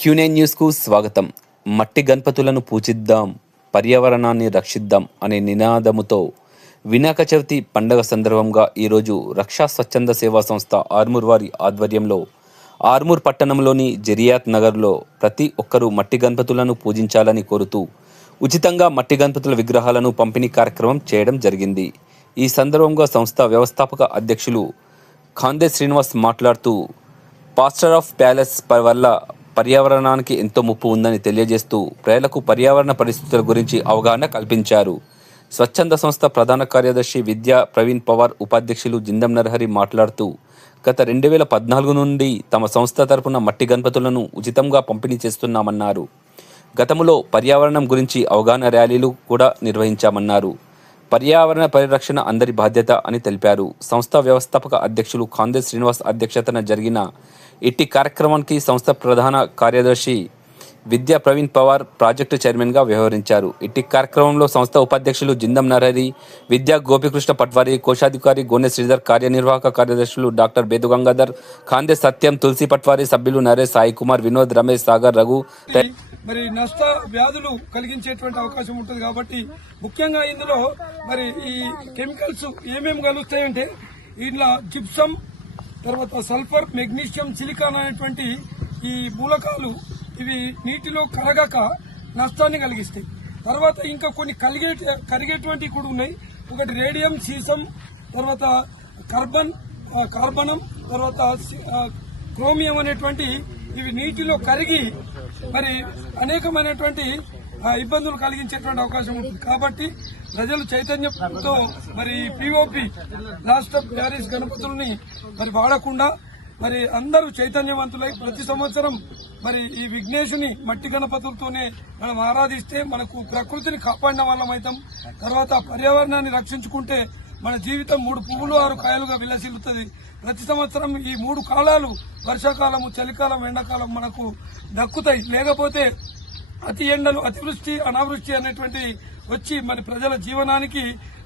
Q9 న్యూస్కు స్వాగతం. మట్టి గణపతులను పూజిద్దాం, పర్యావరణాన్ని రక్షిద్దాం అనే నినాదముతో వినాయక చవితి పండగ సందర్భంగా ఈరోజు రక్షా స్వచ్ఛంద సేవా సంస్థ ఆర్మూర్ వారి ఆధ్వర్యంలో ఆర్మూర్ పట్టణంలోని జరియాత్ నగర్లో ప్రతి ఒక్కరూ మట్టి గణపతులను పూజించాలని కోరుతూ ఉచితంగా మట్టి గణపతుల విగ్రహాలను పంపిణీ కార్యక్రమం చేయడం జరిగింది. ఈ సందర్భంగా సంస్థ వ్యవస్థాపక అధ్యక్షులు ఖాందే శ్రీనివాస్ మాట్లాడుతూ పాస్టర్ ఆఫ్ ప్యాలెస్ వల్ల పర్యావరణానికి ఎంతో ముప్పు ఉందని తెలియజేస్తూ ప్రజలకు పర్యావరణ పరిస్థితుల గురించి అవగాహన కల్పించారు. స్వచ్ఛంద సంస్థ ప్రధాన కార్యదర్శి విద్యా ప్రవీణ్ పవార్, ఉపాధ్యక్షులు జిందం నరహరి మాట్లాడుతూ గత 2014 నుండి తమ సంస్థ తరపున మట్టి గణపతులను ఉచితంగా పంపిణీ చేస్తున్నామన్నారు. గతంలో పర్యావరణం గురించి అవగాహన ర్యాలీలు కూడా నిర్వహించామన్నారు. పర్యావరణ పరిరక్షణ అందరి బాధ్యత అని తెలిపారు. సంస్థ వ్యవస్థాపక అధ్యక్షులు ఖాందే శ్రీనివాస్ అధ్యక్షతన జరిగిన ఇట్టి కార్యక్రమానికి సంస్థ ప్రధాన కార్యదర్శి విద్యా ప్రవీణ్ పవార్ ప్రాజెక్టు చైర్మన్గా వ్యవహరించారు. ఇట్టి కార్యక్రమంలో సంస్థ ఉపాధ్యక్షులు జిందం నరహరి, విద్యా గోపికృష్ణ పట్వారి, కోశాధికారి గోనె శ్రీధర్, కార్యనిర్వాహక కార్యదర్శులు డాక్టర్ బేదు గంగాధర్, ఖాందే సత్యం, తులసి పట్వారి, సభ్యులు నరేష్, సాయి కుమార్, వినోద్, రమేష్, సాగర్, రఘు మరి నష్ట వ్యాధులు కలిగించేటువంటి అవకాశం ఉంటుంది. కాబట్టి ముఖ్యంగా ఇందులో మరి ఈ కెమికల్స్ ఏమేమి కలుస్తాయంటే ఇంట్లో జిప్సం, తర్వాత సల్ఫర్, మెగ్నీషియం, సిలికాన్ అనేటువంటి ఈ మూలకాలు ఇవి నీటిలో కరగక నష్టాన్ని కలిగిస్తాయి. తర్వాత ఇంకా కొన్ని కరిగేటువంటివి కూడా ఉన్నాయి. ఒకటి రేడియం, సీసం, తర్వాత కార్బనం, తర్వాత క్రోమియం అనేటువంటి ఇవి నీటిలో కరిగి మరి అనేకమైనటువంటి ఇబ్బందులు కలిగించేటువంటి అవకాశం ఉంటుంది. కాబట్టి ప్రజలు చైతన్యంతో మరి పిఓపి లాస్ట్ ఆఫ్ ప్యారిస్ గణపతుల్ని మరి వాడకుండా మరి అందరూ చైతన్యవంతులై ప్రతి సంవత్సరం మరి ఈ విఘ్నేశుని మట్టి గణపతులతోనే మనం ఆరాధిస్తే మనకు ప్రకృతిని కాపాడిన వాళ్ళం అవుతాం. తర్వాత పర్యావరణాన్ని రక్షించుకుంటే మన జీవితం 3 పువ్వులు 6 కాయలుగా విలసిల్లుతుంది. ప్రతి సంవత్సరం ఈ 3 కాలాలు వర్షాకాలము, చలికాలం, ఎండాకాలం మనకు దక్కుతాయి. లేకపోతే అతి ఎండలు, అతివృష్టి, అనావృష్టి అనేటువంటి వచ్చి మరి ప్రజల జీవనానికి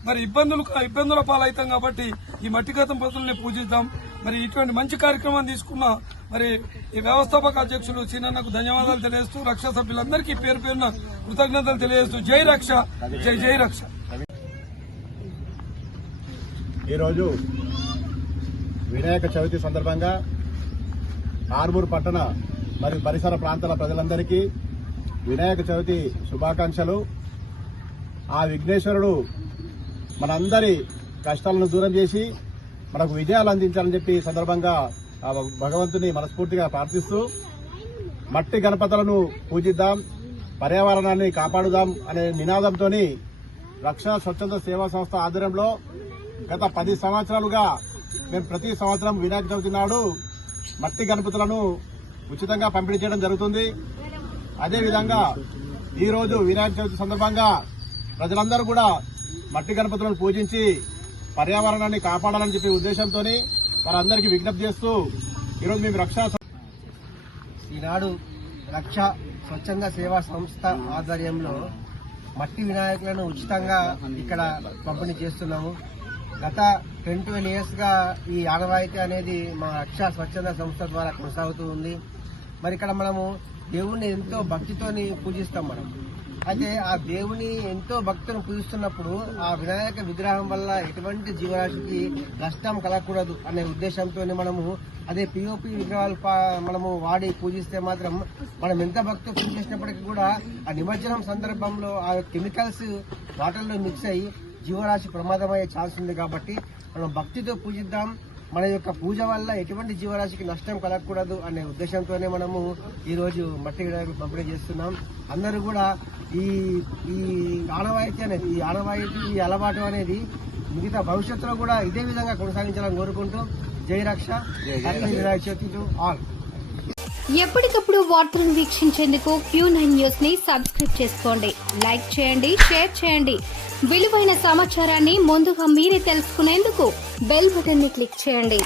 మరి ఇబ్బందుల పాలవుతాం. కాబట్టి ఈ మట్టి గణపతుల్ని పూజిద్దాం. మరి ఇటువంటి మంచి కార్యక్రమాన్ని తీసుకున్న మరి ఈ వ్యవస్థాపక అధ్యక్షులు సీనన్నకు ధన్యవాదాలు తెలియజేస్తూ రక్షా సభ్యులందరికీ పేరు పేరున కృతజ్ఞతలు తెలియజేస్తూ జై రక్ష, జై జై రక్ష. ఈరోజు వినాయక చవితి సందర్భంగా ఆర్మూర్ పట్టణ మరియు పరిసర ప్రాంతాల ప్రజలందరికీ వినాయక చవితి శుభాకాంక్షలు. ఆ విఘ్నేశ్వరుడు మనందరి కష్టాలను దూరం చేసి మనకు విజయాలు అందించాలని చెప్పి సందర్భంగా భగవంతుని మనస్ఫూర్తిగా ప్రార్థిస్తూ మట్టి గణపతులను పూజిద్దాం, పర్యావరణాన్ని కాపాడుదాం అనే నినాదంతో రక్షా స్వచ్ఛంద సేవా సంస్థ ఆధ్వర్యంలో గత 10 సంవత్సరాలుగా మేము ప్రతి సంవత్సరం వినాయక చవితి నాడు మట్టి గణపతులను ఉచితంగా పంపిణీ చేయడం జరుగుతుంది. అదేవిధంగా ఈరోజు వినాయక చవితి సందర్భంగా ప్రజలందరూ కూడా మట్టి గణపతులను పూజించి పర్యావరణాన్ని కాపాడాలని చెప్పే ఉద్దేశంతో వారందరికీ విజ్ఞప్తి చేస్తూ ఈరోజు మేము ఈనాడు రక్షా స్వచ్ఛంద సేవా సంస్థ ఆధ్వర్యంలో మట్టి వినాయకులను ఉచితంగా ఇక్కడ పంపిణీ చేస్తున్నాము. గత 10-12 years గా ఈ ఆనవాయితీ అనేది మా రక్షా స్వచ్ఛంద సంస్థ ద్వారా కొనసాగుతూ ఉంది. మరి ఇక్కడ మనము దేవుణ్ణి ఎంతో భక్తితోని పూజిస్తాం. అయితే ఆ దేవుని ఎంతో భక్తులను పూజిస్తున్నప్పుడు ఆ వినాయక విగ్రహం వల్ల ఎటువంటి జీవరాశికి నష్టం కలగకూడదు అనే ఉద్దేశంతో మనము అదే పిఓపి విగ్రహాలు మనము వాడి పూజిస్తే మాత్రం మనం ఎంత భక్తి పూజించినప్పటికీ కూడా ఆ నిమజ్జనం సందర్భంలో ఆ కెమికల్స్ వాటర్లో మిక్స్ అయ్యి జీవరాశి ప్రమాదమయ్యే ఛాన్స్ ఉంది. కాబట్టి మనం భక్తితో పూజిద్దాం. మన యొక్క పూజ వల్ల ఎటువంటి జీవరాశికి నష్టం కలగకూడదు అనే ఉద్దేశంతోనే మనము ఈరోజు మట్టి వినాయకులు పంపిణీ చేస్తున్నాం. అందరూ కూడా ఈ ఆనవాయితీ ఈ అలవాటు అనేది మిగతా భవిష్యత్తులో కూడా ఇదే విధంగా కొనసాగించాలని కోరుకుంటూ జై రక్ష, happy Vinayaka Chavithi to all. ఎప్పటికప్పుడు వార్తలను వీక్షించేందుకు Q9 న్యూస్ ని సబ్స్క్రైబ్ చేసుకోండి, లైక్ చేయండి, షేర్ చేయండి. విలువైన సమాచారాన్ని ముందుగా మీరే తెలుసుకునేందుకు బెల్ బటన్ ని క్లిక్ చేయండి.